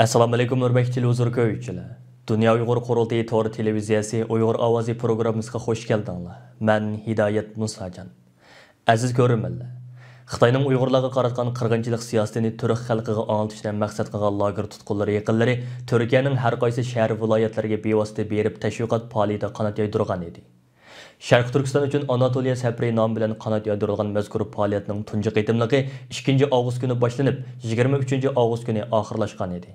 Assalamu alaikum hörmətli televizor Dünya Uyghur Qurultayı Tor Televiziyası Uyghur Avazi programımızga hoş geldinglar. Men Hidayet Musajan. Aziz görürmenler. Xitayning Uyg'urlarga qaratgan qirg'inchilik siyosatini Türk xalqiga anglitishdan maqsad qilgan lager tutqunlari yaqinlari Turkiyaning har qaysi shahar viloyatlariga bevosita berib tashviqot faoliyati qanot yaydirgan edi. Sharq Turkiston uchun Anatoliya safari nomi bilan qanot yaydirilgan mazkur faoliyatning tunji qitimligi 2 avgust kuni boshlanib, 23 avgust kuni oxirlashgan edi.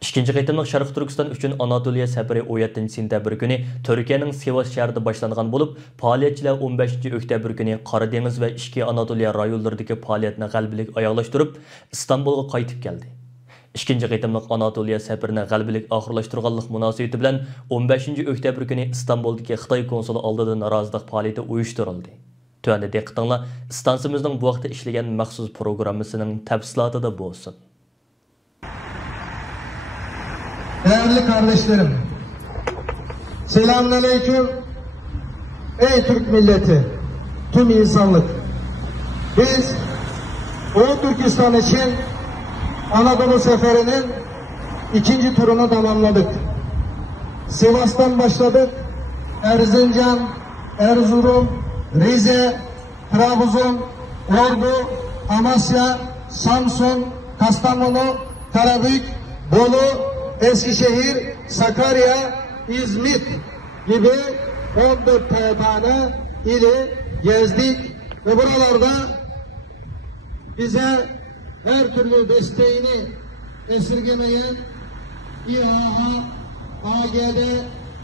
İkinci qitimlik Sharq Turkiston uchun Anatoliya safari 17 sentabr kuni Turkiyaning Sivas shahrida boshlangan bo'lib, faoliyatchilar 15 oktyabr kuni Qora dengiz va ishki Anatoliya rayonlaridagi faoliyatni g'albilik oyoqlashtirib, Istanbulga qaytib keldi. İkinci qitimlik Anatoliya safarini g'albilik oxirlashtirganlik munosabati bilan 15 oktyabr kuni Istanbuldagi Xitoy konsuli oldida norozilik faoliyati uyushtirildi. Tuanda diqqatinglar, stansimizning bu vaqtda ishlagan maxsus programmasining tafsilotida bo'lsin. Değerli kardeşlerim, selamünaleyküm. Ey Türk milleti, tüm insanlık. Biz Doğu Türkistan için Anadolu seferinin 2. turunu tamamladık. Sivas'tan başladık. Erzincan, Erzurum, Rize, Trabzon, Ordu, Amasya, Samsun, Kastamonu, Karabük, Bolu, Eskişehir, Sakarya, İzmit gibi 14 tane ili gezdik ve buralarda bize her türlü desteğini esirgemeyen İHA, AGD,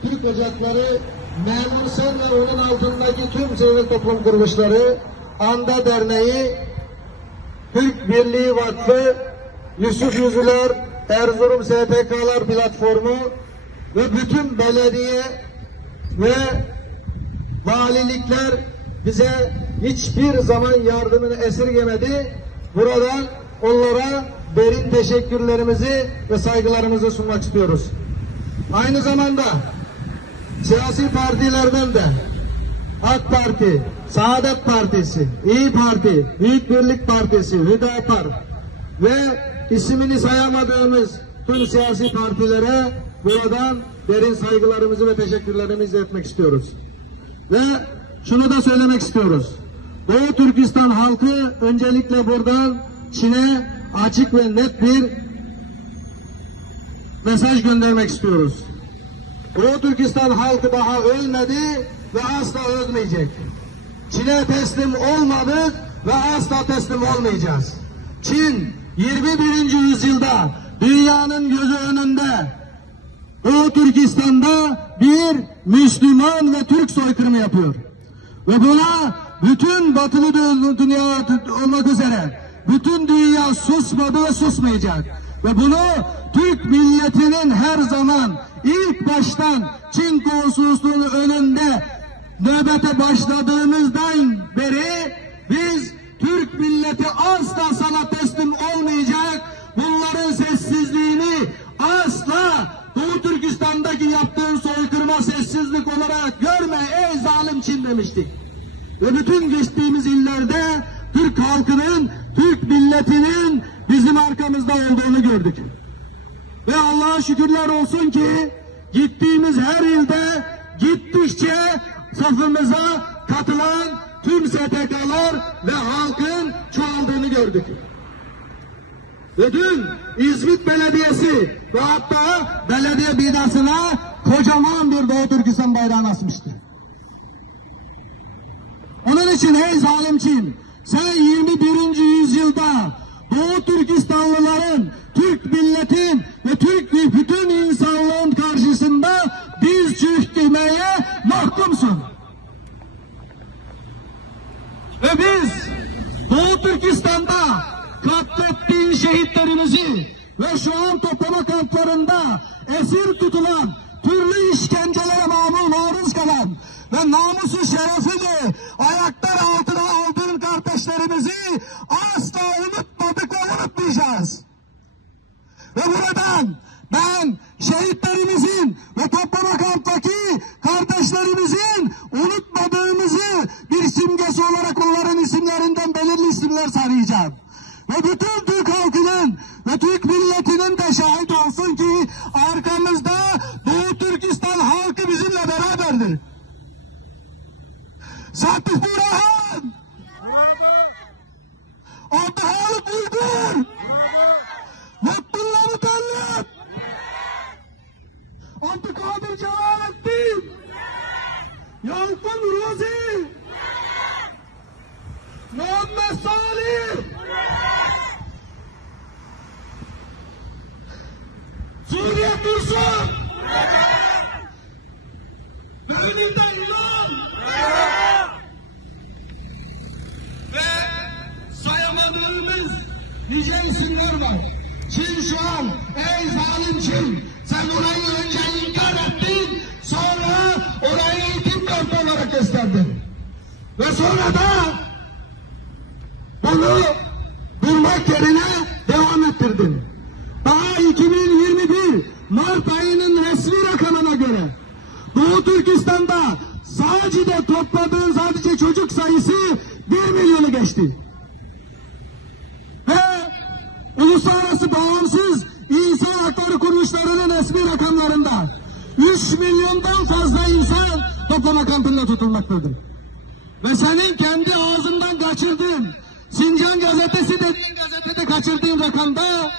Türk Ocakları, Memur Sen ve onun altındaki tüm sivil toplum kuruluşları, ANDA Derneği, Türk Birliği Vakfı, Yusuf Yüzüler, Erzurum STK'lar platformu ve bütün belediye ve valilikler bize hiçbir zaman yardımını esirgemedi. Buradan onlara derin teşekkürlerimizi ve saygılarımızı sunmak istiyoruz. Aynı zamanda siyasi partilerden de AK Parti, Saadet Partisi, İyi Parti, Büyük Birlik Partisi, Hüdapar ve ismini sayamadığımız tüm siyasi partilere buradan derin saygılarımızı ve teşekkürlerimizi etmek istiyoruz. Ve şunu da söylemek istiyoruz. Doğu Türkistan halkı öncelikle buradan Çin'e açık ve net bir mesaj göndermek istiyoruz. Doğu Türkistan halkı daha ölmedi ve asla ölmeyecek. Çin'e teslim olmadık ve asla teslim olmayacağız. Çin 21. yüzyılda dünyanın gözü önünde Doğu Türkistan'da bir Müslüman ve Türk soykırımı yapıyor. Ve buna bütün batılı dünya olmak üzere bütün dünya susmadı ve susmayacak. Ve bunu Türk milletinin her zaman ilk baştan Çin konsolosluğunun önünde nöbete başladığımızdan beri biz Türk milleti asla sana teslim olmayacak. Bunların sessizliğini asla Doğu Türkistan'daki yaptığın soykırıma sessizlik olarak görme ey zalim Çin demiştik. Ve bütün geçtiğimiz illerde Türk halkının, Türk milletinin bizim arkamızda olduğunu gördük. Ve Allah'a şükürler olsun ki gittiğimiz her ilde gittikçe safımıza katılan tüm STK'lar ve halkın çoğaldığını gördük. Ve dün İzmit Belediyesi ve hatta belediye binasına kocaman bir Doğu Türkistan bayrağını asmıştı. Onun için ey zalim Çin, sen 21. yüzyılda Doğu Türkistanlıların, Türk milletin ve Türk bütün insanlığın karşısında diz çöktürmeye mahkumsun. Ve biz Doğu Türkistan'da katlettiğin şehitlerimizi ve şu an toplama kamplarında esir tutulan, türlü işkencelere maruz kalan ve namusu şerefini ayaklar altına aldığın kardeşlerimizi asla unutmadık ve unutmayacağız. Ve buradan ben şehitlerimizin ve toplama kamptaki kardeşlerimizin unutmadığımızı bir simgesi olarak onların isimlerinden belirli isimler sarayacağım. Ve bütün Türk halkının ve Türk milletinin de şahit dursun. Ve önünde yılan. Ve sayamadığımız nice isimler var. Çin şu an, ey zalim Çin, sen orayı önce inkar ettin, sonra orayı eğitim kampı olarak gösterdin. Ve sonra da bunu durmak yerine devam ettirdin. Daha 2021 Mart ayının resmi rakamına göre Doğu Türkistan'da sadece topladığın sadece çocuk sayısı 1 milyonu geçti. Ve uluslararası bağımsız insan hakları kuruluşlarının resmi rakamlarında 3 milyondan fazla insan toplama kampında tutulmaktadır. Ve senin kendi ağzından kaçırdığın Sincan Gazetesi dediğin gazetede kaçırdığın rakamda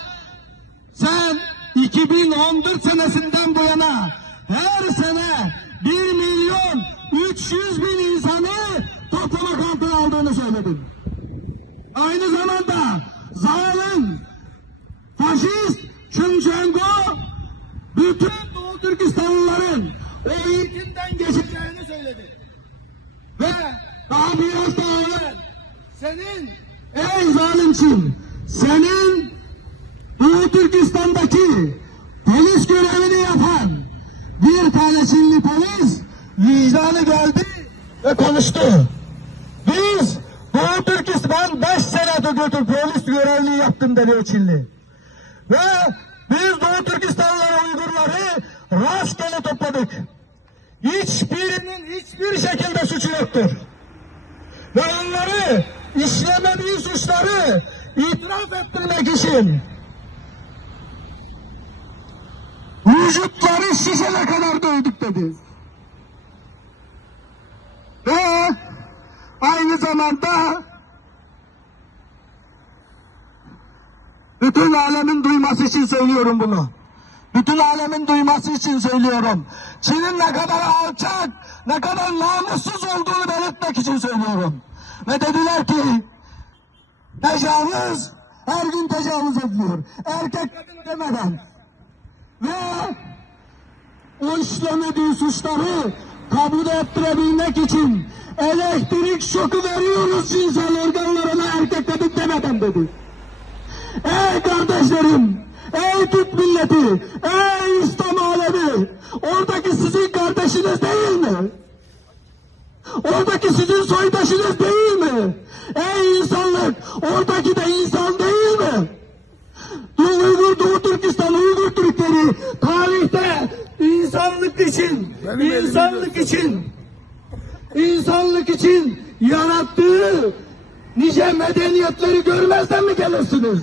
sen 2014 senesinden bu yana her sene 1 milyon 300 bin insanı toplama kampına aldığını söyledin. Aynı zamanda zalim, faşist, Çinçenko bütün Doğu Türkistanlıların o eğitimden geçeceğini söyledi. Ve daha bir hafta evvel senin ey zalim Çin, senin Doğu Türkistan'daki polis görevini yapan bir tane Çinli polis vicdanı geldi ve konuştu. Biz Doğu Türkistan 5 senedir polis görevliği yaptım dedi o Çinli. Ve biz Doğu Türkistanlıları, Uygurları rastgele topladık. Hiçbirinin hiçbir şekilde suçu yoktur. Ve onları işlemediği suçları itiraf ettirmek için vücutları şişene kadar dövdük dedi. Ve aynı zamanda bütün alemin duyması için söylüyorum bunu. Bütün alemin duyması için söylüyorum. Çin'in ne kadar alçak, ne kadar namussuz olduğunu belirtmek için söylüyorum. Ve dediler ki tecavüz, her gün tecavüz ediliyor. Erkek kadın demeden. Ve o işlemediği suçları kabul ettirebilmek için elektrik şoku veriyoruz cinsel organlarına erkek kadın demeden dedi. Ey kardeşlerim, ey Türk milleti, ey İslam alemi, oradaki sizin kardeşiniz değil mi? Oradaki sizin soydaşınız değil mi? Ey insanlık, oradaki de insan değil mi? Uygur Doğu Türkistan, Uygur Türkleri tarihte insanlık için yarattığı nice medeniyetleri görmezden mi gelirsiniz?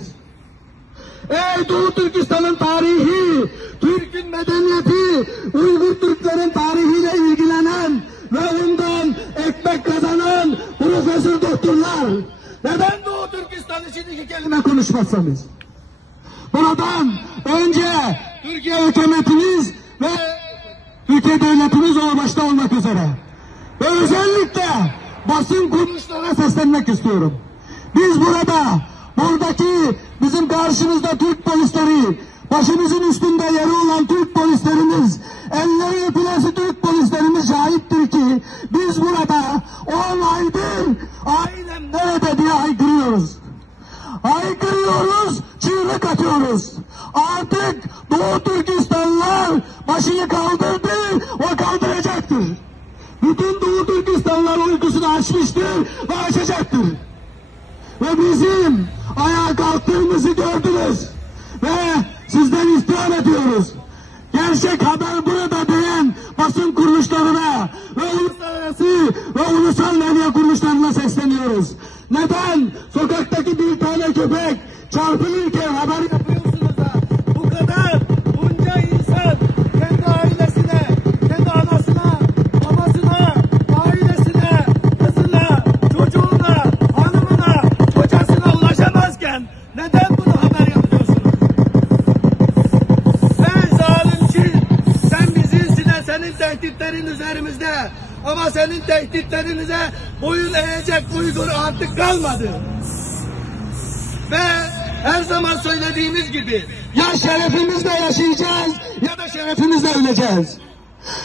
Ey Doğu Türkistan'ın tarihi, Türk'ün medeniyeti, Uygur Türklerin tarihiyle ilgilenen ve ondan ekmek kazanan profesör doktorlar, neden Doğu Türkistan için 2 kelime konuşmazsanız? Buradan önce Türkiye hükümetimiz ve Türkiye devletimiz o başta olmak üzere ve özellikle basın kuruluşlarına seslenmek istiyorum. Biz buradaki bizim karşımızda Türk polisleri, başımızın üstünde yeri olan Türk polislerimiz, elleri öpülesi Türk polislerimiz şahittir ki biz burada 10 aydır ailem nerede diye haykırıyoruz. Haykırıyoruz, çığlık atıyoruz. Artık Doğu Türkistanlılar başını kaldırdı, o kaldıracaktır. Bütün Doğu Türkistanlılar uykusunu açmıştır ve açacaktır. Ve bizim ayağa kalktığımızı gördünüz. Ve sizden istirham ediyoruz. Gerçek haber burada diyen basın kuruluşlarına ve uluslararası ve ulusal medya kuruluşlarına sesleniyoruz. Neden sokaktaki bir tane köpek çarpılırken haber yapıyorsunuz da bu kadar bunca insan kendi ailesine, kendi anasına, babasına, ailesine, kızına, çocuğuna, hanımına, kocasına ulaşamazken neden bunu haber yapıyorsunuz? Sen zalimçi, sen bizinsine, senin tehditlerin üzerimizde. Ama senin tehditlerinize boyun eğecek Uygur artık kalmadı. Ve her zaman söylediğimiz gibi ya şerefimizle yaşayacağız ya da öleceğiz.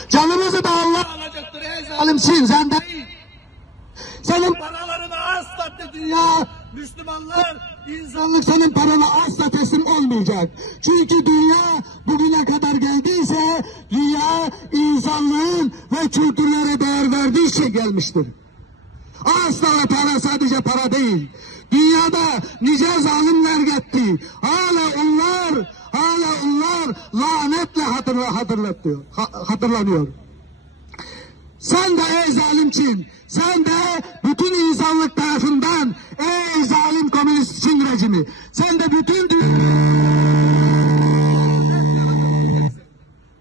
Canımızı da Allah alacaktır ey zalimsin, sen değil. Senin paralarını asla dünya, Müslümanlar, insanlık senin parana asla teslim olmayacak. Çünkü dünya bugüne kadar geldiyse, dünya insanlığın ve kültürlere değer verdikçe gelmiştir. Asla ve para sadece para değil. Dünyada nice zalimler gitti. Hala onlar lanetle hatırlanıyor. Sen de ey zalimçin, sen de bütün insanlık tarafından ey zalim komünist Çin rejimi, sen de bütün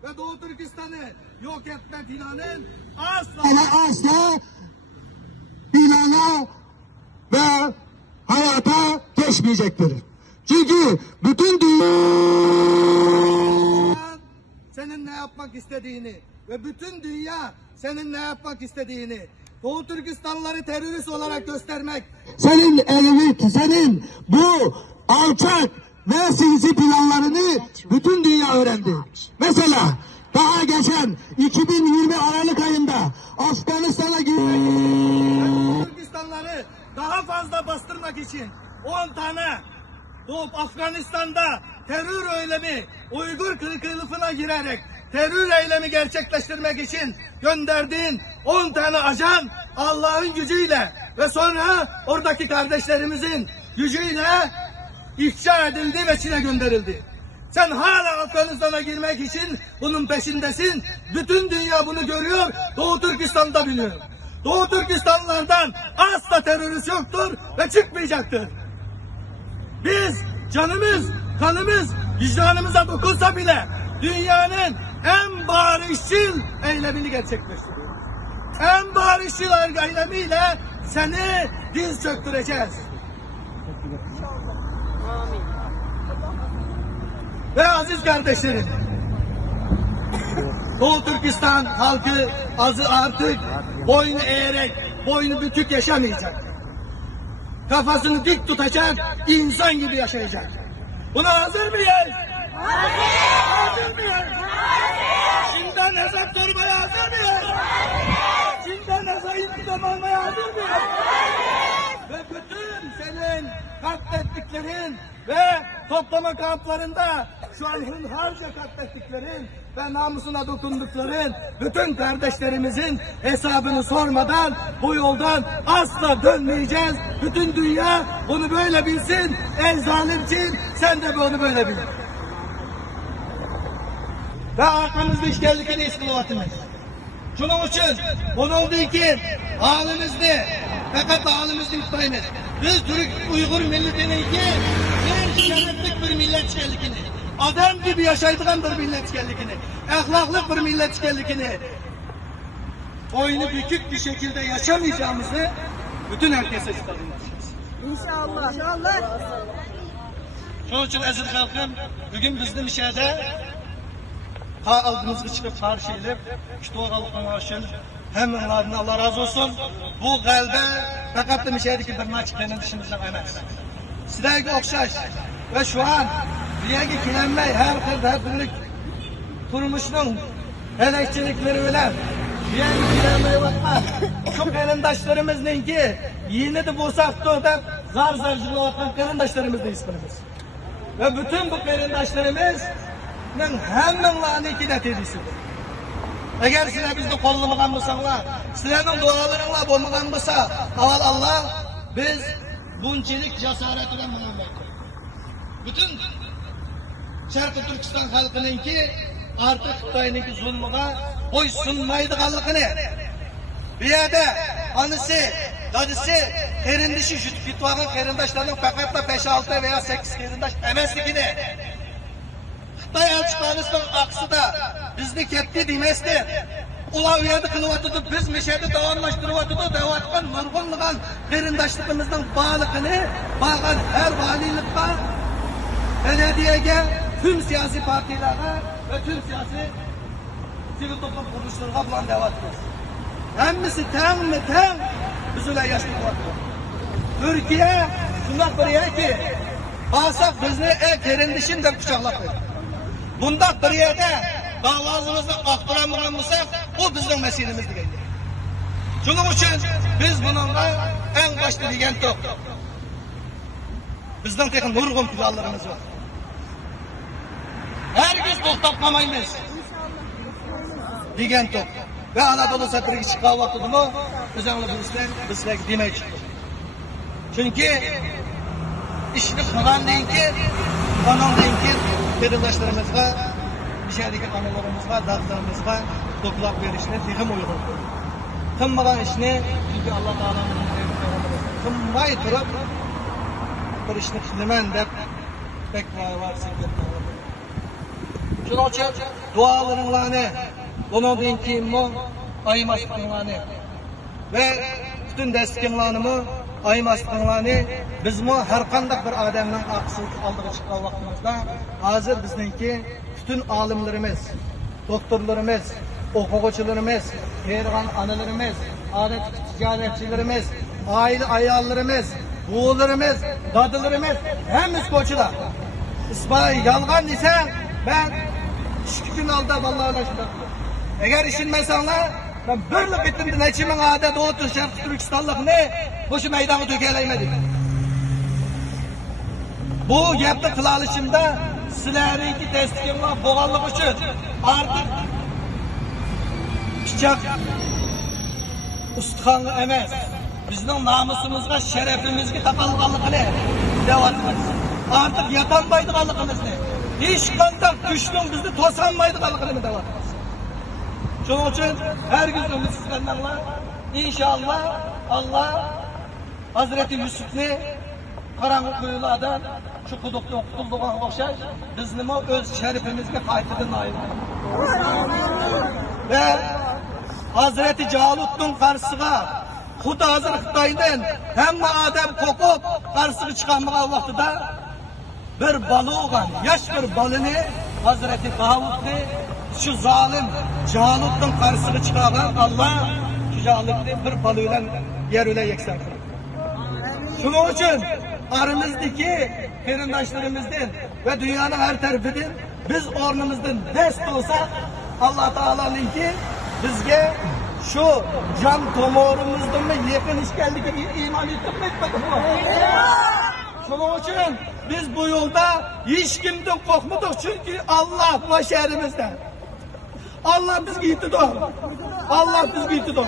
ve Doğu Türkistan'ı yok etme planın asla plana ve hayata geçmeyecektir. Çünkü bütün dünya senin ne yapmak istediğini ve bütün dünya senin ne yapmak istediğini, Doğu Türkistanlıları terörist olarak göstermek, senin bu alçak ve sinsi planlarını bütün dünya öğrendi. Mesela daha geçen 2020 Aralık ayında Afganistan'a girmek, Türkistanlıları daha fazla bastırmak için 10 tane Doğu Afganistan'da terör eylemi, Uygur kılıfına girerek terör eylemi gerçekleştirmek için gönderdiğin 10 tane ajan Allah'ın gücüyle ve sonra oradaki kardeşlerimizin gücüyle ifşa edildi ve Çin'e gönderildi. Sen hala Afganistan'a girmek için bunun peşindesin. Bütün dünya bunu görüyor. Doğu Türkistan'da biliyor. Doğu Türkistanlılardan asla terörist yoktur ve çıkmayacaktır. Biz canımız, kanımız, vicdanımıza dokunsa bile dünyanın en barışçıl eylemini gerçekleştiriyoruz. En barışçıl eylemiyle seni diz çöktüreceğiz. Ve aziz kardeşlerim, Doğu Türkistan halkı artık boynu eğerek, boynu bükük yaşamayacak. Kafasını dik tutacak, insan gibi yaşayacak. Buna hazır mıyız? Hazır mıyız? Çin'den hesap sormaya hazır mıyız? Çin'den hesap intikam almaya hazır mıyız? Ve bütün senin katlettiklerin ve toplama kamplarında şu an hınharca katlettiklerin ve namusuna dokundukların bütün kardeşlerimizin hesabını sormadan bu yoldan asla dönmeyeceğiz. Bütün dünya bunu böyle bilsin. Ey zalimcin, sen de bunu böyle bil. Ve aklımızda işgallikini istilatimiz. Şunun için bunun ki halimizni fakat halimizni unutmayınız. Biz Türk Uygur milletinin ki bir şereflik bir millet işgallikini, adam gibi yaşaydıgan bir millet işgallikini, ahlaklı bir millet işgallikini, boynu bükük bir şekilde yaşamayacağımızı bütün herkese çıkarılacağız. İnşallah. İnşallah. Şunun için aziz halkım, bugün bizim işede aldığımızı çıkıp karşı edip, işte oralıktan aşın, hemenlerine Allah razı olsun. Bu kalbe fakat da müşahedeki bir maç kendi dışımızdan emez. Sizlerge okşaş ve şu an diyegi kilenmeyi her türlük kuruluşunun elektrikleri öyle diyegi kilenmeyi bakma. Şu karindaşlarımızın ki yine de bu saftı da zar zırcılı olan karindaşlarımız da ismimiz. Ve bütün bu karindaşlarımız hemenlerini kiletedisidir. Eğer sizler bizni kollamagan bolsaňlar, sizlerning dualaryňlar bolmagan bolsa, awal Allah biz bunçilik cesaret bilen munomaydı. Bütün Şarkı Türkistan halkınınki artık Xitoyninki zulmüne boysunmaydiganlygyny, bu ýerde anysy, dadysi, erindişi Xitoyga qarindaşlaryň fakat da 5-6 veya 8 qarindaş emasligini, Xitoy elçixanasının aksıda bizni ketdi demesdi. Ular uyardı kılıvatıdı, biz meşede davamlaştırıvatıdı, devatkan, nurgunluğun qarindaşlığımızdan bağlılığını, bağlan her valilikte, belediyeye, tüm siyasi partilere ve tüm siyasi sivil toplum kuruluşlarına bulan devatımız. Hemmisi ten biz öyle yaşlıklatıyor. Türkiye, şundan bir yer ki, alsak bizni qarindişinden kucaklatıyor. Bundak bir yerde davozimizni oqtiramagan bo'lsak, bu bizning masalamiz degan. Shuning uchun biz bunga eng boshda degan to'q. Bizning texnik nurg'un planlarimiz bor. Herkes to'xtab qolmaymiz. Degan to'q. Ve Anadolu safariga chiqqan vaqtida o'zinglar bizlarga demak chiqdi. Chunki ishni qilgandan keyin, qonundan keyin qarindoshlarımızga, ishadagi onalarimizga, dardlarimizga to'plab berishni texim uyg'un. Qilmagan ishni, chunki Alloh taoloning qilmay turib bir ishni qilaman deb bekvarsin deb. Shuning uchun duolaringlarni bundan keyinmi aymasliklarini ve bütün desteklerini aymasliklarini bizmi har qanday bir odamning aqsiz oldiga chiqqan vaqtimizda hozir bizningki bütün olimlarimiz, doktorlarimiz, o'quvchilarimiz, qergan onalarimiz, odat tijoratchilarimiz, oila ayollarimiz, buğularimiz, dadılarimiz hemiz ko'chada. İsmail yalgan desem ben 2 gün aldı vallahi şunda. Eğer işinmesenler ben böyle gittim de neçimin adet otur Şarkı Türkistanlık ne? Bu şu meydanı dökeleymedim. Bu yaptı kılalışımda sizlerinki destekimle boğallık için artık piçak ustahanlı emez. Bizden namusumuzga, şerefimizga taqalganligini devatimiz. Artık yatanmaydiganligimizni, hiç qanday güçlüğün bizni to'sanmaydiganligini devatimiz. Şunun için her gün ümitsizlenenler inşallah Allah Hazreti Yusuf'ni karanlık kuyulardan şu kuduktan kurtulduğuna okşar bizning öz şerifimizge qaytadan ayırır. Ve Hazreti Calut'un karşısına Xudo hazır Xitoydan hamma odam qo'rqib qarshisiga chiqanmagan vaqtida bir bola olgan, yosh bir bolani Hazreti Davudni şu zalim Calut'un karşısına çıkargan Allah şu Calut'ni bir bola bilan yer ile yeksan qildi. Şunun için aramızdaki qarindoshlarımızdan ve dünyanın her tarafından biz o'rnimizdan dest olsak Allah Teala'nınki bizge şu can tomorimizdan yakın işgalligiga iman etdik mi? Şunun için biz bu yolda hiç kimden korkmadık çünkü Allah başarımızda. Allah bizge ittidi. Allah bizge ittidi.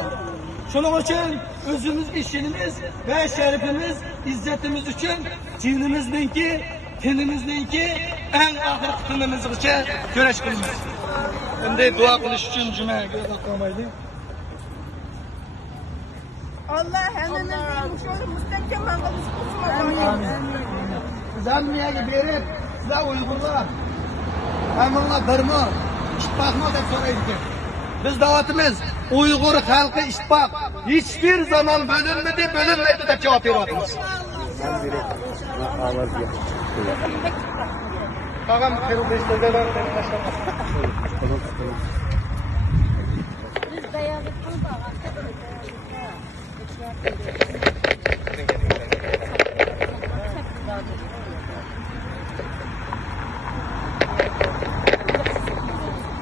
Şunun için özümüz işimiz ve şerefimiz, izzetimiz için cinimizdeki, tenimizdeki en ahir kıtımımız için güreş kılımız. Şimdi dua kılış için cümleye göre kalmaydı. Allah hemimizin şöyle müstehkem ağabeyimiz kutsun. Zammiye'ye berip size Uygurlar, hemenla birmi, iştibakmı deb so'raydi. Biz davatimiz Uygur halkı iştibak hiçbir zaman bölünmedi, bölünmedi deb cevap veriyoruz. Ağam kırılmıştırlar ben başlamak. Biz beyaz ettik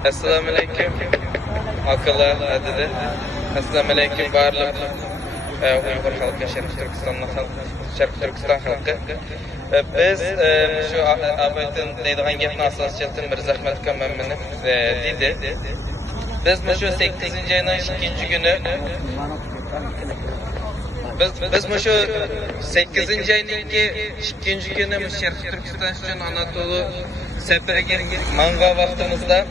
Assalamu alaikum. Akıllı adede. Assalamu alaikum barlık Uygur halkı, Şarkı Türkistan halkı. Biz şu abiyetin deydiğen gepni asas çeltin bir zahmet kömemmini dedi. Biz şu 8. ayının 2. günü biz şu 8. ayının 2. günü Şarkı Türkistan için Anadolu sefere manga vaktimizda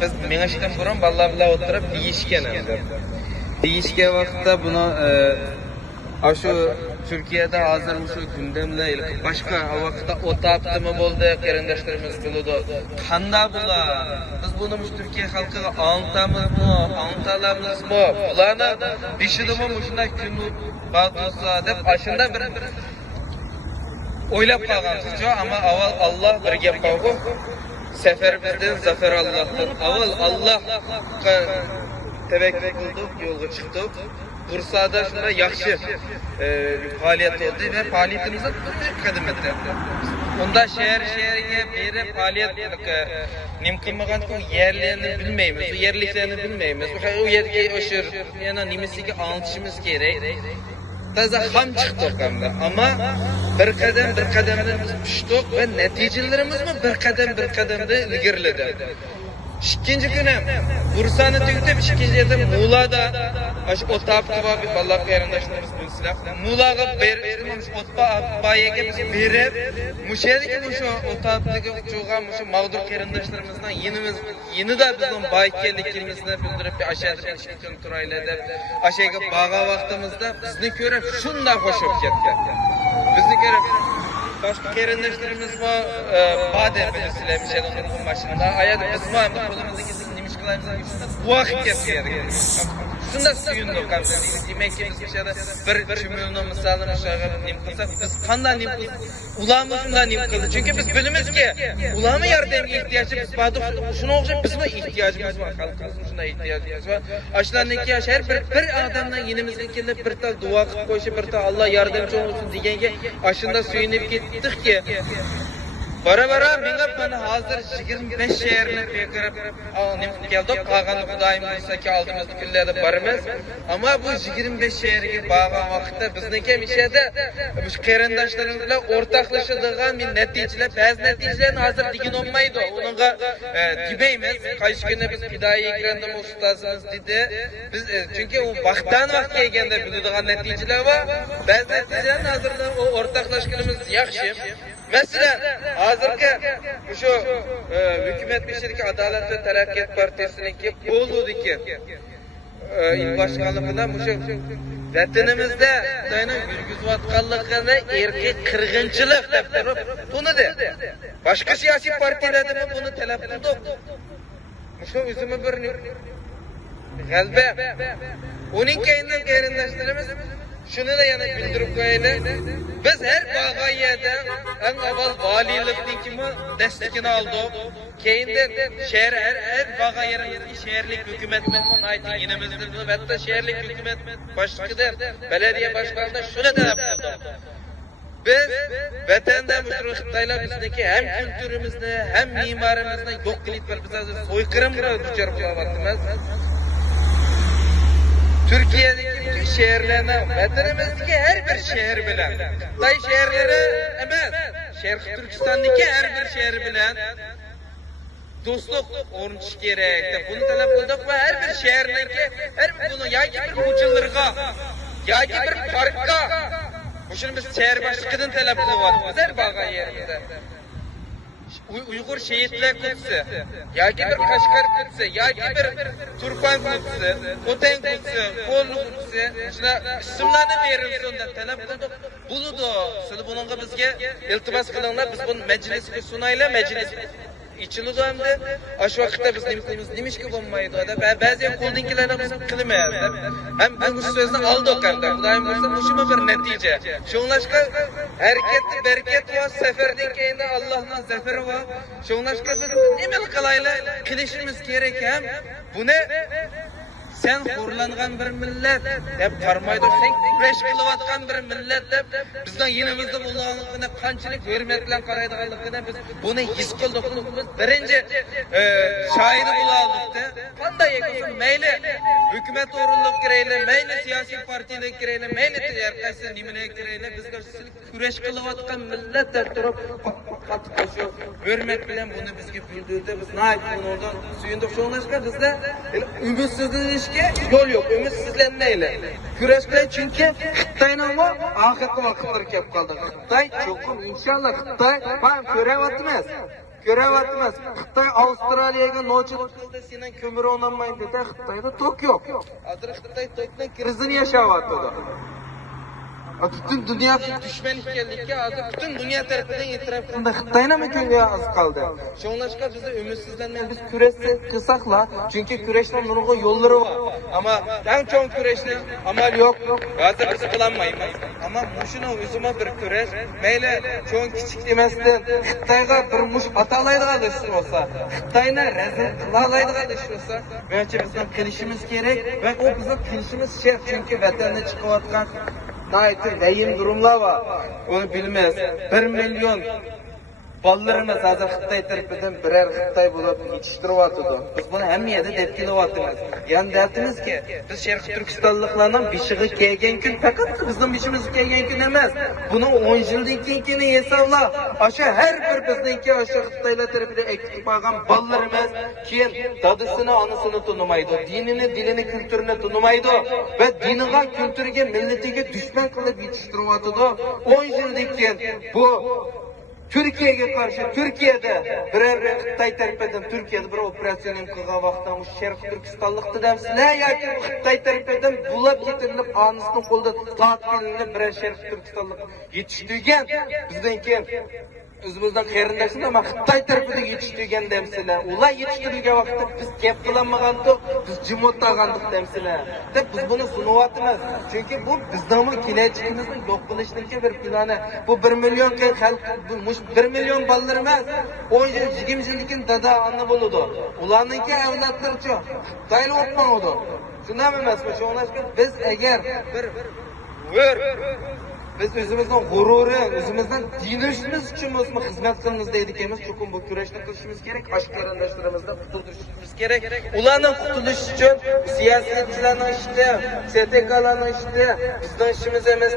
biz minishdan burun ballar bilan o'tirib deyishgan endi. Deyishgan vaqtda buni shu Turkiyada hozir shu gündemle boshqa vaqtda o'taptimi bo'ldi, qarindoshlarimiz biladi. Qanday bo'la? Biz buni Turkiya xalqiga antalamizmi? Bularni beshidimi shunday kun bo'lsa deb ashunda bir o'ylab qolgansiz. Ama avval Alloh bir gap qildi. Seferimizden zafer Allah'tan. Avval Allah'a tevekkül qildik, yo'lga chiqdik. Bursada shunday yaxshi faaliyat oldu ve faaliyetimizde qadam etdi. Unda şehirge beri faaliyet nim kılmagan yerlerini bilmeymiz, o yerliklerini bilmeymiz. O yerge oşur, yana nimesiga anlatışımız gerek. Taza ham çıktık hamda. Ama bir kademde biz düştük ve neticelerimiz mi bir kademde ilgiriledi. İkinci günü Bursa'nı tüketip ikinci yerde Muğla'da o taptıva bir balak yarındaşlarımız bilsiler. Muğla'ga beriştirmemiş otpa bayege biz berip müşedik o taptıga çoğuğa mağdur yarındaşlarımızdan yeni de bizim baykellikimizde bildirip bir aşağıda ilişkin turayla edip aşağıya bağa vaktimizde bizni görüp şunda hoşup ketken. Bizni görüp başka yarındaşlarımız var, badem bilirsiler bir şeyden onun başında. Ayadı biz var mı? Kolumuzdaki nimiş kılayımızdan güçlüğünde bu vakit yapıyorduk. Şunda suyunduk kamsın. Demek ki biz bir şeyde bir cümlenin misalını şahap nim kılsak, biz kandan nim kılsak, ulağımızdan nim kıldı. Çünkü biz bilimiz ki, ulağımı yardımına ihtiyacı biz badık, şuna okşayıp bizim de ihtiyacımız var. Halkımızın şuna ihtiyacımız var. Aşılarındaki yaşar bir adamdan yenimizden kelip bir tal dua kılıp koyuşu, bir tal Allah yardımcı olsun diyenge aşında suyunup gittik ki, bara bana hazır 25 şehirine pekirip geldik. Ağanı Kudayım olsa ki aldığımız küllerde barımız. Ama bu 25 şehirge bağlan vakitte bizdeki bir şeyde bu kerindaşlarımızla ortaklaşıdığın bir neticeler, bazı neticelerin hazır digin olmaydı. Onunla dibeyimiz. Kaç günde biz Pidai ekranda ustasınız dedi. Biz çünkü o vaktan gelgende bildiğin neticeler var. Bazı neticelerin hazırlığı o ortaklaşkılımız yakşı. Mesela hazırki şu hükümet müşteriki Adalet ve Terakkiat Partisi'ninki Bolu'daki il başkanlığına bu vatanimizde Xitoyning yurgizayotganligini erkek qirg'inchilik deb turib buni de. Başka siyasi partilarda mı bunu talep qildik. Şu o'zimiz bir g'alba. Uning keyindan qarindoshlarimiz şunu da yana bildirip koyayım. Biz her bağayada en avval valilikten kimi destekini aldık. Keyinden şehir her bağayarındaki şehirlik hükümetmen ait yenimizdir. Hatta şehirlik hükümet başlıkıdır. Belediye başkanı şunu da yaptık. Biz vatanda Xitoylar bizdeki hem kültürümüzde hem mimarimizde yok kılıp var. Biz soykırımla duçar bulavatımız. Türkiye'deki bütün şehirlerine, vatanımızdaki her bir şehir bilen, Xitoy şehirleri emas, Şerq Türkistan'daki her bir şehir bilen dostluk oruntuş gerek. Bunu talep kıldık ve her bir şehirlerdeki her bunu yaki bir koçullarga, yaki bir parkka, bunu biz şehir başkanının talep kıldık. Her bağa yerimizde. Uygur şehitler kutsu, yaki bir Kaşgar kutsu, yaki bir Turpan kutsu, Koten kutsu, Kollu kutsu, şuna isimlerini verir sonunda talep kıldık. Bunu da, şimdi bununla bizge iltimas kılanlar, biz bunu meclis sunayla meclis içilik hamda aş vakitte biz nimiş ki olmaydı da bazı koldinkilerine biz kılmayız. Hem bu sözünü aldık hamda. Kudayım olsa muşuma bir netice. Şunlaşka hareketli bereket var, seferden keyinde Allah'ın zaferi var. Şunlaşka biz emel kılayla kılışımız gerek hem. Bu ne? Sen hurlangan bir millet deb qarmaydi. Sen kurash qilayotgan bir millet deb bizning yenimizde bo'lganligini qanchalik hurmat bilan qaraydiganligini biz buni his qildik. Biz birinchi shoiri bo'laylikda. Qanday ekan mayli hukumat o'rinlik kirayli, mayli siyosiy partiyalar kirayli, mayli qaysi nimaga kirayli, bizlar kurash qilayotgan millet deb turib qattiq hurmat bilan buni bizga bildirdi. Biz nayt bundan suyundiq. Shunlashqa bizda umidsiz yol yok, ümitsizlenmeyle. Küreşte çünkü Xitoyning ama ahirgi vaqtlar kelib qoldi. Xitoy cho'qim inshaalloh Xitoy ham ko'ryapmiz. Xitoy Avstraliyaga nochut qildi, senen ko'mir o'nolmaydi dedi. Xitoyda tok yo'q. Hozir Xitoy tokning krizini yashayapti. Bütün dünya düşman ekanlikka hozir bütün dünya tarafidan e'tirof qildi. Xitoyni ko'nga az qoldi. Shunlashqa bizni umidsizlanmay biz kurashni qilsaqla, chunki kurashning nurg'un yo'llari bor. Ammo eng chong kurashni amal yo'q. Hozir biz qilolmaymiz. Ammo mushuni o'zima bir kurash, mayli cho'ng kichik emasdan Xitoyga bir mush atalaydigan ish bo'lsa, Xitoyni razil qilalaydigan ish bo'lsa, menimcha bizning qilishimiz kerak va u bizning qilishimiz shart, chunki vatandan chiqayotgan Naytı deyim durumlar var. Onu bilmez. 1 milyon Ballarımız hazır Xitay tarafından birer Xitay bulup yetiştiriyordu. Biz bunu hem yerde dep kelyapmiz. Yani deyapmiz ki biz Şerq Türkistanlıklarning beshig'i kelgan kun faqat bizning beshimizga kelgan kun emas. Buni 10 yildan keyingi hisobla. O'sha har bir bizniki o'sha Xitoylar tarafidan ekib qolgan ballarimiz keyin dadisini, onasini tunimaydi, dinini, dilini, kulturini tunimaydi va diniga, kulturiga, millatiga dushman qilib yetishtiryapti. 10 yildan keyin bu Türkiye'ye karşı Türkiye'de birer Xitay tarafından Türkiye'de bir operasyon qilgan vaqtda bu Şerq Türkistanlıqda demsizlar yoki Xitay tarafından bulab yetirilib anısının qo'lda tatbiqlanib birer Şerq Türkistanlık yetishtirgan bizdan keyin o'zimizdan qarindoshlar ama Xitay tarafından yetishtirgan demsizlar. Ular yetishtirilgan vaqtda biz gap qilmagandik, biz jim o'tirgandik demsizlar. Deb biz buni sunyapmiz. Chunki bu bizning kelajagimizni yo'q qilishning bir plani. Bu 1 milyon xalq, bu 1 milyon ballar emas. 10 yil, 20 yildan dada ana bo'ladi. Ularningki avlodlarcha Xitoyni o'tmaydi. Shunday emasmi? Shuningdek biz agar biz o'zimizning g'ururi, o'zimizdan dinimiz uchun o'zimiz xizmat qilamiz deydigimiz, chunki bu kurashni qilishimiz kerak, qarindoshlarimizni qutuldirishimiz kerak. Ularning qutulishi uchun siyosatchilarning ishi, STK'larning ishi bizning ishimiz emas.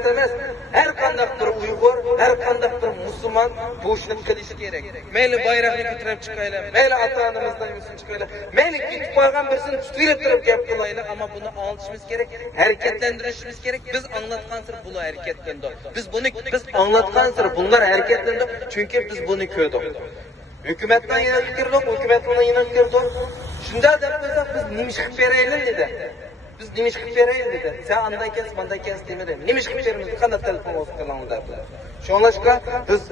Har qanday bir Uyg'ur, har qanday bir musulmon bu ishni qilishi kerak. Mayli bayroqni ko'tarib chiqaylar, mayli ota-onamizdan yusin chiqaylar, mayli ketib qolgan birsini tutilib turib gap qilaylar, ammo buni anglashimiz kerak, harakatlantirishimiz kerak. Biz anglatgan sir bu harakatlanadi. Biz anlatgan sir bunlar hareketlendi çünkü biz bunu ko'rdik. Hukumatdan yana fikirlik, hukumatdan yana fikirlik. Shunda deb qo'ysak biz nima qilib beraylik dedi. Biz nima qilib beraylik dedi. Sen andan kes, mandan kes demadi. Nima qilib beramiz? Qanday telefon olib qilamiz dedi. Shunlashqa biz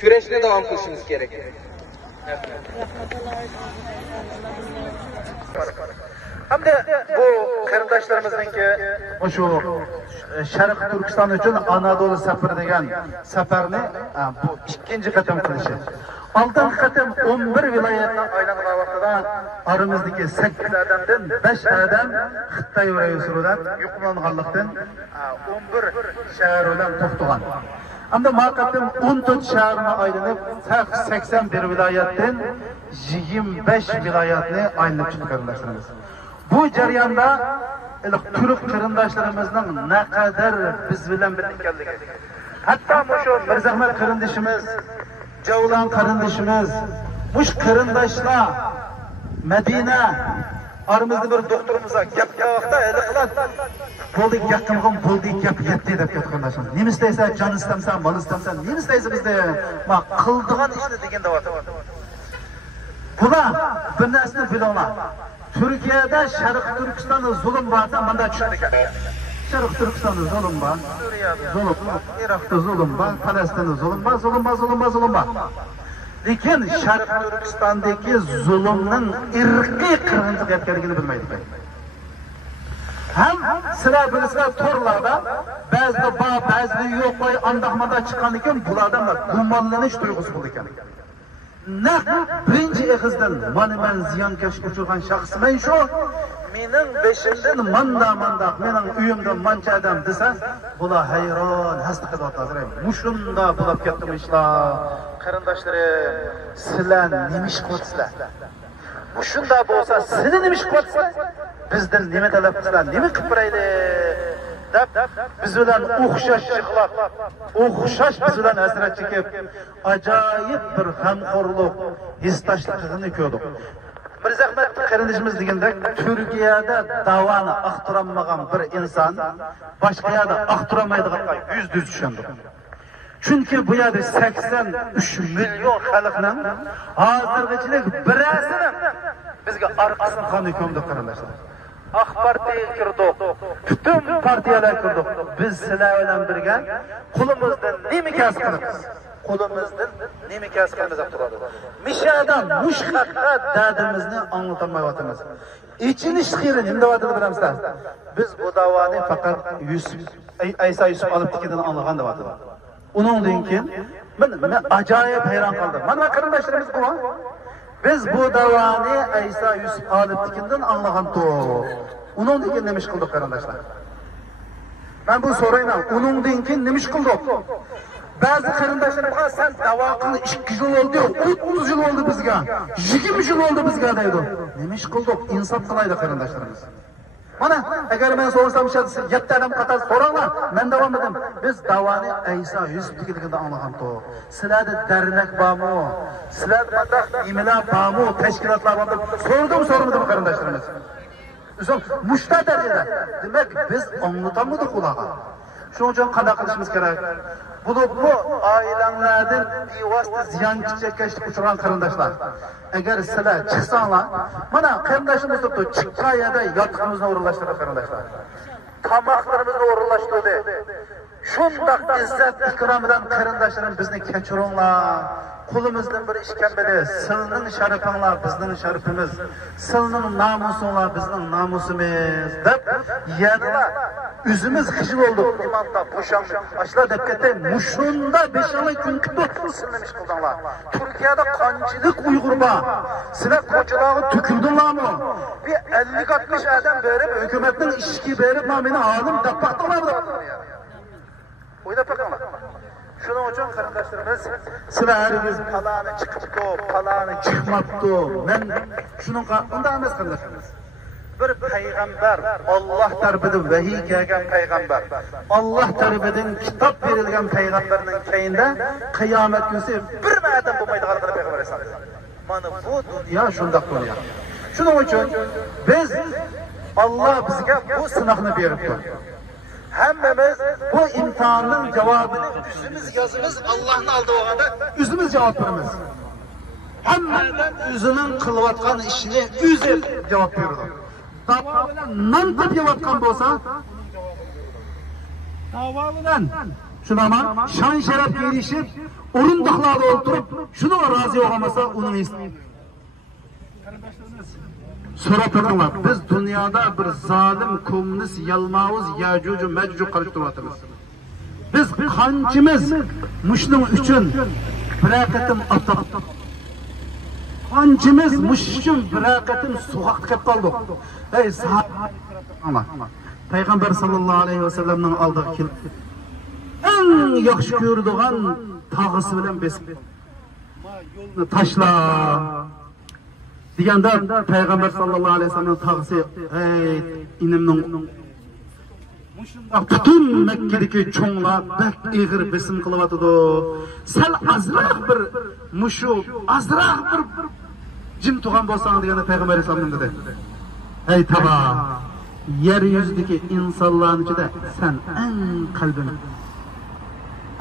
kurashni davom qilishimiz kerak. Hamda bu qarindoshlarimizningki o'sha Sharq Turkiston uchun Anadolu safari degan safarni bu ikkinchi qatam qilishi. Oldingi qatam 11 viloyatni aylangan vaqtida oramizdagi 8 odamdan 5 odam Xitoy rayonisidan yuqlanganlikdan 11 shahar bilan to'xtagan. Hamda maqatim 14 shaharni aylanib 81 viloyatdan 25 viloyatni aylanib chiqqanlarimiz. Bu jarayonda Türk qarindoshlarımızın ne kadar biz bilan birlikligi. Hatta şu Mirzahmat qarindoshimiz, Javlan qarindoshimiz, mush qarindoshlar Madina aramızda bir doktorumuza gap vaqtda eli qiladi. Bo'ldi gap qilgan, bo'ldi gap yetdi deb ketganlar. Nima istaysan, jon istamsan, mol istamsan, nima istaysan bizda ma qildigan ishni degan davotib. Bular bir narsani bilinglar. Türkiye'de Şarkı Türkistan'da zulüm varsa bana çıkacak. Şarkı Türkistan'da zulüm var, zulüm var, Irak'ta zulüm var, Palestin'de zulüm var, zulüm var. Lakin Şarkı Türkistan'daki zulümün irqi qırğınçılık etkenligini bilmeydik. Hem sıra torlarda bazı yok koy andaqmada çıkan iken bulardan gumonlanish duygusu bo'ldi ekan. Birinci ehizden men ziyankesh uçurgan shaxs men shu mening beshimdan manda mening uyimdan mancha odam desa bular hayron hasta qilyaptilar. Mushunda bo'lib ketdim ishlar. Qarindoshlarim, sizlar nima ish qilyapsizlar? Mushunda bo'lsa, sizni nima ish qilyapsizlar? Bizdan nima talab qilsizlar? Nima qilib beraylik? Biz bilan o'xshash chiqlab, o'xshash biz bilan hasrat chekib, ajoyib bir hamkorlik, hissdoshlikni ko'rdik. Mirzahmat qarindoshimiz degandek, Turkiyada davoni aqtiranmagan bir inson boshqa yerda aqtiramaydiganga yüz tushundi. Chunki bu yerda 83 milyon xalqning hozirgacha birasini bizga orqasini qanday ko'mdi qarindoshlar. AK Parti'ye kirdik, bütün partiyalar kirdik. Biz sizlar bilan birga qo'limizdan nima kasb qilamiz? Qo'limizdan nima kasb qilamiz deb turadi. Mishadan mushaqqa dardimizni anglatmayotimiz. İçinish qiyin nima deyotini bilamsizlar? Biz bu davoni faqat Aysa Yusuf Aliptikidan anglagan deyotdi. Uningdan keyin men ajoyib hayron qoldim. Mana qarindoshlarimiz bu. Biz bu davoni Aysa Yusuf Aliptikidan anglagan to'g'ri. Uningdan keyin nima ish qildik qarindoshlar? Ben bu sorayman. Uningdan keyin nima ish qildik? Bazı qarindoshlarga sen davo qilib 2 yil oldu, 30 yil oldu bizga, 20 yil oldu bizga deydi. Nima ish qildik? Insof qilaydi qarindoshlarimiz. Mana agar men so'rasam, 7 odam qator so'ranglar, men davom edim. Biz davoni Ayso Yusufnikiligida anglaganto. Sizlarda darnak bormi? Sizlarda nimalar bormi? Tashkilotlar bormi? So'rmadim qarindoshlarimiz. Uzun mushta darajada. Demak, biz anlatamadik ularga. Shuning uchun qanday qilishimiz kerak? Bu oilalardan bevosita ziyon chekishga uchragan qarindoshlar. Agar sizlar chiqsanglar, mana qarindoshimiz turibdi, chiqqayada yotiqimizni o'rinlashtirdi qarindoshlar. Tomoqlarimizni o'rinlashtirdi. Shundoq izzat ikrom bilan qarindoshlarim bizni kechiringlar. Qo'limizdan bir ish kelmadi. Sizning sharafinglar bizning sharafimiz. Sizning nomusinglar bizning nomusimiz deb yadilar. Üzümüz xijil oldu. İmanda boşan. Aşla dep ketdi. Mushunda 5 kun kutulsun demiş qildinglar. Turkiyada qanchalik Uyg'ur bor. Sizlar ko'chalarga to'kildinglarmi? Bir 50-60 odam berib, hukumatning ishga berib, meni olim deb taqdirlar. O'ylab boqinglar. Shuning uchun qarindoshlarimiz, sizlarimiz palani chiqibdi, palani chiqmabdi. Men shuningga unday emas qarindoshlarimiz. Bir payg'ambar, Alloh tarafidan vahiy kelgan payg'ambar, Alloh tarafidan kitob berilgan payg'ambarning keyinda qiyomat kuni bir odam bo'lmaydiganligini payg'ambar aytadi. Mana bu dunyo shundoq dunyo. Shuning uchun biz Alloh bizga bu sinoqni beribdi. Hammamiz bu imtihonning javobini o'zimiz yozimiz, Allohning oldiga olganda o'zimiz javob beramiz. Hammadan o'zining qilayotgan ishini o'zi javob beradi. Davo bilan non topayotgan bo'lsa, davo bilan shunama shon sharafga erishib, o'rindiqlarda o'tirib, shuni rozi bo'lmasa, uning so'rab turiblar. Biz dunyoda bir zolim, kommunist, yalmavuz, yajuj, majjuj qilib turibmiz. Biz qanchamiz mushning uchun biraqatim ataq qanchamiz mush uchun biraqatim so'qaqqa kelib qoldik. Ey sahobalar, payg'ambar sallallohu alayhi vasallamning oldiga kelib, eng yaxshi ko'radigan tog'isi bilan besib yo'lni tashla deganda payg'ambar sallallohu alayhi vasallam tog'isi, ey inimning butun Makkadagi cho'nglar bak ig'ir besim qilyotdi. Sal azroq bir mushu, azroq bir jim tug'an bo'lsang deganda payg'ambar alayhisalom dedi. Ey taba, yer yuzidagi insonlarning ichida sen eng qalbim.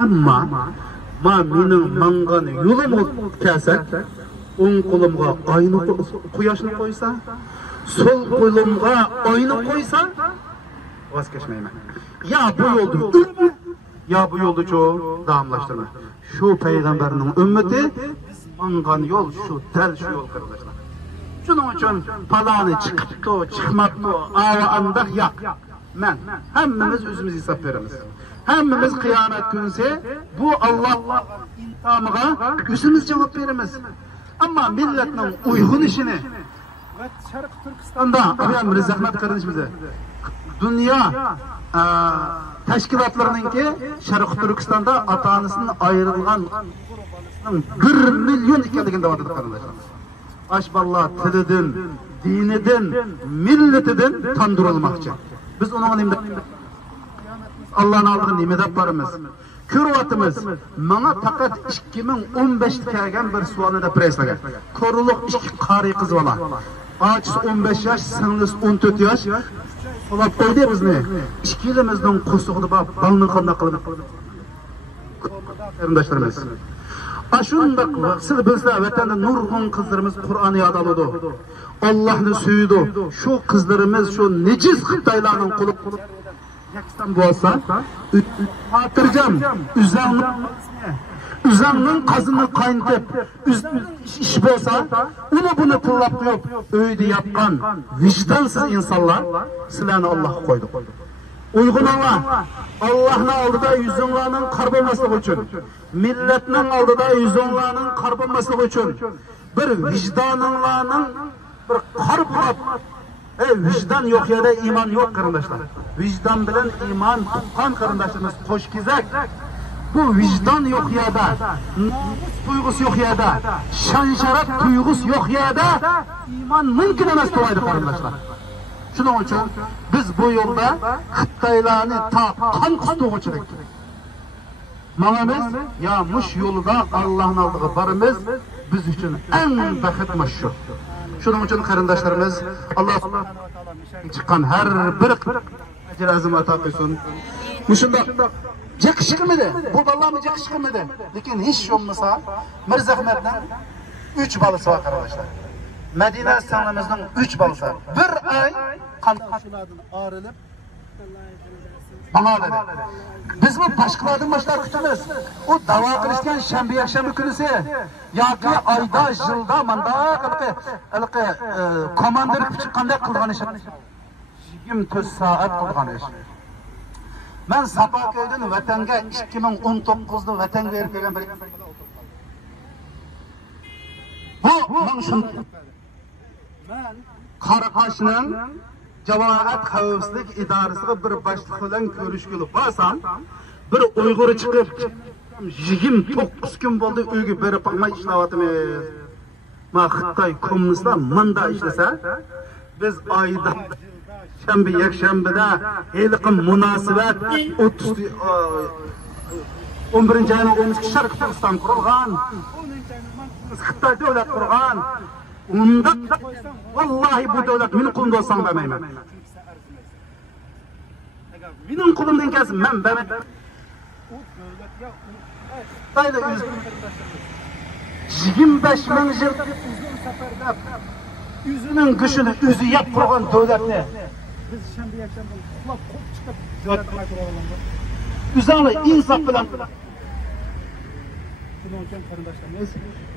Ammo mening mangan yo'lim kelsa, o'ng qo'limga oyni quyoshni qo'ysa, so'l qo'limga oyni qo'ysa, vazgeçmeyme. Ya bu yolda ya bu yolda çok davamlaştırma. Şu peygamberinin ümmeti mangan yol şu del şu yol kardeşler. Şunun için palanı çıkıptı, çıkmaptı, ava andak yak. Men hemmimiz özümüz hesap veririz. Hemmimiz kıyamet günüse bu Allah intihamına özümüz cevap veririz. Ama milletin uygun işini ve Şarkı Türkistan'da Abiyam Rizahmet kardeşimize dünya teşkilatlarınınki Şarkı Türkistan'da ata-anasının ayrılgan 1 milyon ikenligini de vardı kardeşler. Aşballah tilinden, diniden, milletinden tandırılmakçı. Biz onun imdat Allah'ın aldığı nimetlerimiz, körüvatımız, bana fakat 2015'te gelgen bir sualını da preslagan. Koruluk 2 qari kız var. Ağaçız 15 yaş, sınırlısı 14 yaş. Olap koydu bizni. 2 yılimizden kusuğunu balını kanına kılınıp. Kardeşlerimiz. Aşundak siz bizler vatanda nurgun kızlarımız Kur'an'ı yad aldı. Allah'ını süydü. Şu kızlarımız şu neciz Xitaylarının kulu yaksan bolsa hatırcam üzerinin kazını kaynatıp iş bolsa onu bunu pıllap koyup öyde yapkan vicdansız insanlar silahını Allah'a koydu. Uygunala Allah'ın aldıda yüzünlerinin karbonmaslığı için, milletinin aldıda yüzünlerinin karbonmaslığı için bir vicdanınlarının bir karbonap vicdan yok yerde iman yok kardeşler. Vicdan bilen iman tutan kardeşimiz hoş gizek. bu vicdan yok yerda, namus tuyg'usi yo'q yerda, shon sharaf tuyg'usi yo'q yerda iymon mumkin emas deydi qarindoshlar. Shuning uchun biz bu yo'lda Xitoylarni ta qon qustig'ichilik ma'namiz ya mush yo'lida Allohning oldiga boramiz, biz uchun eng baxtli shu. Shuning uchun qarindoshlarimiz Alloh chiqqan har bir ajr azim ato qilsin. Mushunda Cekiş kılmadı. Bu vallahi cekiş kılmadı. Lakin hiç olmasa Mirza Ahmet'den 3 balısı var arkadaşlar. Medine sanımızın 3 balısı var. Bir ay kan karşılardan ağrılıp bana dedi. Biz bu başkalardan başlar kütülürüz. O dava kılışken şembi yaşamı kılısı. Ya ki ayda, yılda, manda komandır çıkkanda kılgan iş. 24 saat kılgan iş. Ben Sapaköy'den vatanga 2019'da vatan verip gelgen bir bu manşun ben Qaraqashning Jamoat Xavfsizlik idorasiga bir boshliq bilan ko'rishgili borsam, bir Uyg'ur chiqib 29 kun bo'ldi uyga berib qo'ymay ishlayapmiz. Ma Xitoy kommunistlar manda ishlasa, biz oyda Şembe yakshanbada heliqim munosabat 11 ayning 12 Sharq Turkiston qurilgan, Xitoy davlat qurgan. Unda vallahi bu davlat mening qo'limda olsam demayman. Mening qo'limdan kelsa men bermayman. Xitoyda 25 ming yil uzun safarda o'zining go'shini o'zi yeb qurgan davlatni biz shanba yakshanba uxlab qo'p chiqib jo'tmay turganlar. O'zini insof bilan Şunun için kardeşlerimiz,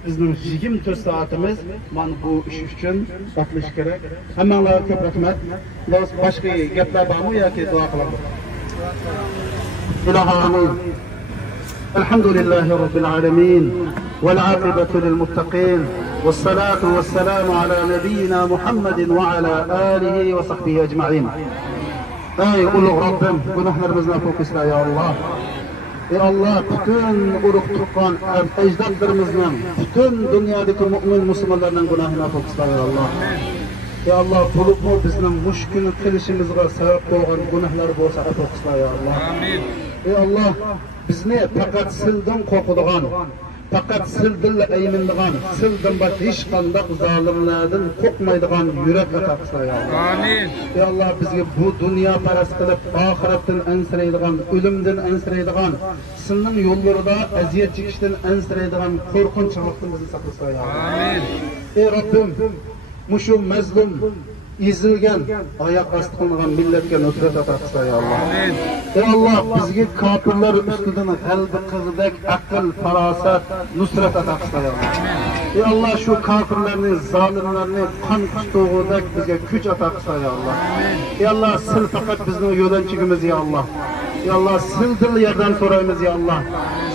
bizim 24 saatimiz mana bu iş için satılış gerek. Hammalar ko'p rahmat. Başka gaplar bormi yoki duo qilamiz? Ilohim. Alhamdulillahi robbil alamin. Vel aqibatu lil muttaqin. Vessalatu vesselamu ala nabiyyina Muhammedin ve ala alihi ve sahbihi ecmaîn. Ey ulug' Rabbim, günahlarımızdan fokusla ya Allah. Ey Allah, bütün urug' tuqqan ajdodlarimizning, bütün dünyadaki mümin Müslümanlarning günahına fokusla ya Allah. Ey Allah, bulupmu bizning mushkuni qilishimizga sabab bo'lgan gunohlar bo'lsa fokusla ya Allah. Amin. Ey Allah, bizni faqat sildan qo'rqadigan, faqat sildan aymindigan, sildan boshqa hech qanday zolimlardan qo'rqmaydigan yurak ato qilsa ya Allah. Amin. Ey Allah, bizga bu dunyo parast qilib, oxiratdan ansiraydigan, o'limdan ansiraydigan, sinning yo'llarida aziyat chekishdan ansiraydigan qo'rqinchlikdan bizni saqlasa ya Allah. Amin. Ey Rabbim, mushu mazlum ezilgan, oyoq osti qilingan millatga nusrat ato qilsa ya Allah. Amin. Ey Allah, bizga kofirlar ustidan g'alaba qildik, aql, farosat, nusrat ato qilsa ya Allah. Ey Allah, şu kafirlarni, zolimlarni qon qustig'idak bizga kuch ato qilsa ya Allah. Ey Allah, sil faqat bizning yo'lanchigimiz ya Allah. Ey Allah, sildil yerdan so'raymiz ya Allah.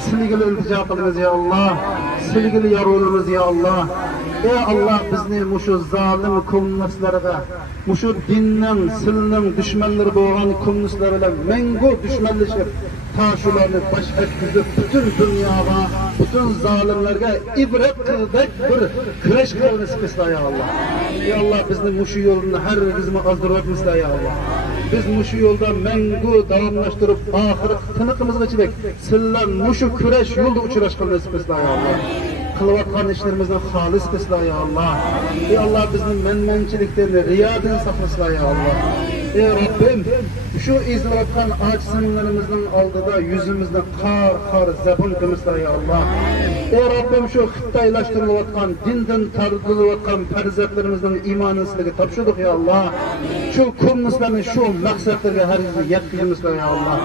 Silgili iltijo qilamiz ya Allah. Silgili yorulimiz ya Allah. Ey Allah, bizni mushu zolim kommunistlarga, mushu dinning, silning dushmanlari bo'lgan kommunistlar bilan mangu dushmanlashib, shularni bosh etkizib, bütün dunyoga, bütün zolimlarga ibrat qildik bir kurash qilamiz ya Allah. Ey Allah, bizni mushu yo'lni har rizmi ozdiramiz ya Allah. Biz mushu yo'lda mangu davomlashtirib, oxirat tiniqimizgacha sillan mushu kurash yo'lda uchrash qilamiz ya Allah. Kılıvatkan işlerimizden halis kısla ya Allah. Ey Allah, bizim menmençilikten, riyadan saklasla ya Allah. Ey Rabbim, şu izlatkan aç sınırlarımızın aldıda yüzümüzde kar zabun kımısla ya Allah. Ey Rabbim, şu Xitaylaştırılatkan, dinden tartılıvatkan perzatlarımızdan imanısızlığı tapşırdık ya Allah. Şu kommunistlerin şu maksatlarına her yüzü yetkilmişler ya Allah.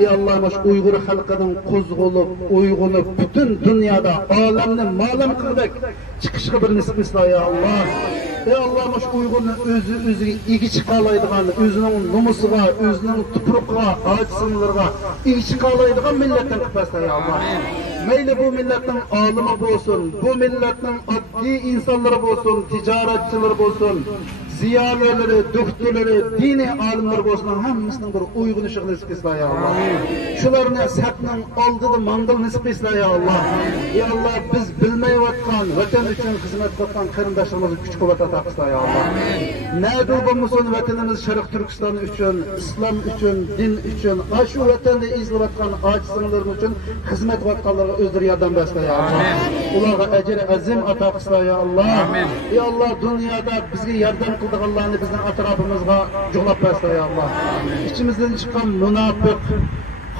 Ey Allah, Uygur halkının kuzgulup, uygulup, bütün dünyada alemini malum kıldık. Çıkışkı bir nisbisla ya Allah. Ey Allah, Uygur'un özü iki çıkalaydıgan, özünün numusuga, özünün tuprukga, ağaç sınırlarga iki çıkalaydıgan milletten kıpasla ya Allah. Meyli bu milletin alımı olsun, bu milletin adli insanları olsun, ticaretçileri olsun, ziyolileri, doktorları, dini alimler olsun hammasının bir uyg'unishini nasib etsin ya Allah. Shularni safning oldida mang'il nasib etsin ya Allah. Ya Allah, biz bilmayotgan vatan uchun xizmat qilgan qarindoshlarimiz kuch-quvvat ato qilsin ya Allah. Nerede bo'lmasin vatanimiz Sharq Turkiston uchun, islom uchun, din uchun, shu vatanda izlayotgan ojizlar uchun xizmat qilayotganlarga o'zlari yordam bersin ya Allah. Ularga ajr azim ato qilsin ya Allah. Ya Allah, dunyoda bizga yordam qilganlarni bizning atrofimizga jo'lab bersin ya Allah. İçimizden çıkan munofiq,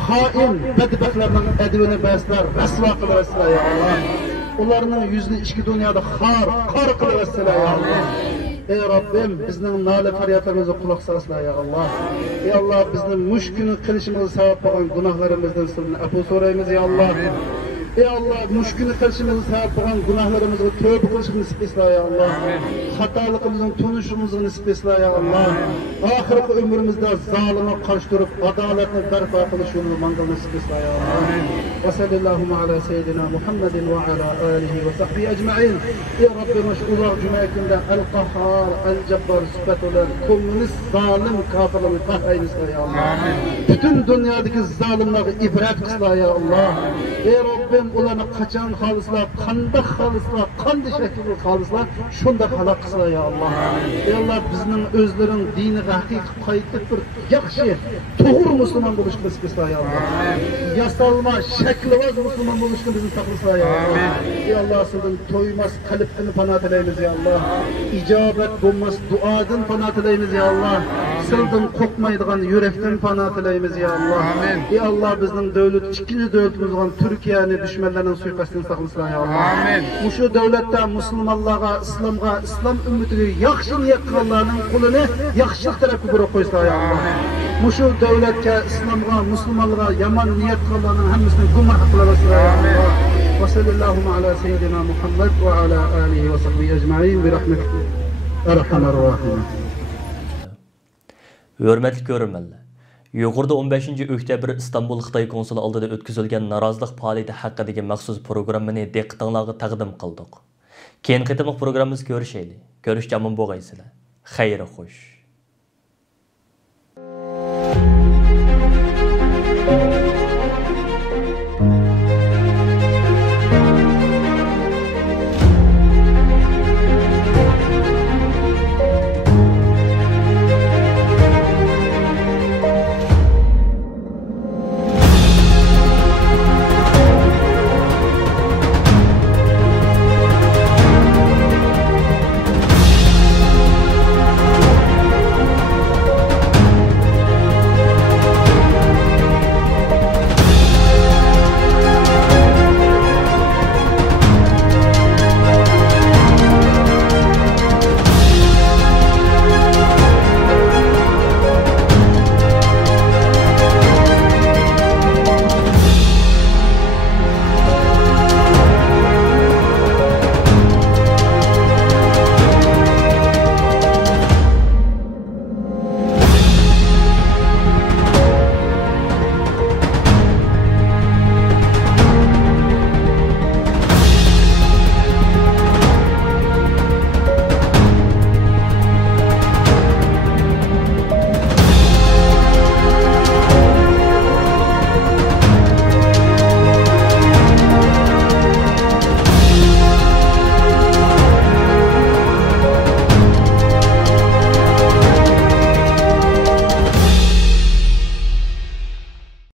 xoin, badbaxtlarning advini baslar, rasvo qilib ya Allah. Ularning yuzini ichki dunyoda qor qilib ya Allah. Ey Rabbim, bizning nola faryodlarimizga quloq solsana ya Allah. Ey Allah, bizning mushkuni qilishimizga sabab bo'lgan gunohlarimizdan sizdan afv so'raymiz ya Allah. Ey Allah, mushkuni qilishimizga sabab bo'lgan gunohlarimizga tövbe qilishimizni nasib etsin ya Allah. Xatoligimizni tunishimizni nasib etsin ya Allah. Oxirgi umrimizda zolimga qarshi turib, adolatni barpo qilishimizni mang'il nasib etsin ya Allah. Va sallallohu ala sayyidina Muhammadin va ala alihi va sahbihi ajma'in. Ya Rabbi, mash'ullar jumayatında al-qahhar, al-jabbar sifatlar, kommunist zalim kafirlarni tahraynislar ya Allah. Bütün dünyadaki zalimlarga ibret qilslar ya Allah. Ey Rabbim, ularni qachon xolislar, qanday xolislar, qanday shaklda xolislar, shunda xalaq qilslar ya Allah. Ey Allah, bizning o'zlaring diniga haqiqiy qaytib bir yaxshi, to'g'ri musulmon bo'lishni nasib etsin ya Allah. Yasalma, shaklivoz musulmon bo'lishni bizni saqlaslar ya Allah. Ey Allah, sizdan to'ymas qalbni panoh tilaymiz ya Allah. İcabet bo'lmas duodan panoh tilaymiz ya Allah. Sizdan qo'rqmaydigan yurakdan panoh tilaymiz ya Allah. Ey Allah, bizning davlat, ikkinchi davlatimiz olan Türkiye'ni düşmanlarının suikastini saqlasın ya Allah. Şu devlette Müslümanlarga, İslamga, İslam ümmetiga yaxshi niyat qilganlarning qo'lini yaxshilik tarafga burib qo'ysin ya Allah. Şu devletke, İslamga, Müslümanlarga yomon niyat qilganlarning hammasini gumroh qilaversin ya Allah. Va sallallohu ala sayyidina Muhammad va ala alihi va sahbihi ajma'in bi rahmatika arhamar rahimin. Hürmetli görürmenler. Yuqorida 15 oktyabr İstanbul Xitoy konsuli oldida o'tkazilgan norozilik faoliyati haqidagi maxsus programmani diqqatingizga taqdim qildik. Keyin qitimliq programmamiz ko'rishaylik. Ko'rishga omon bo'lgaysizlar. Xayr xo'sh.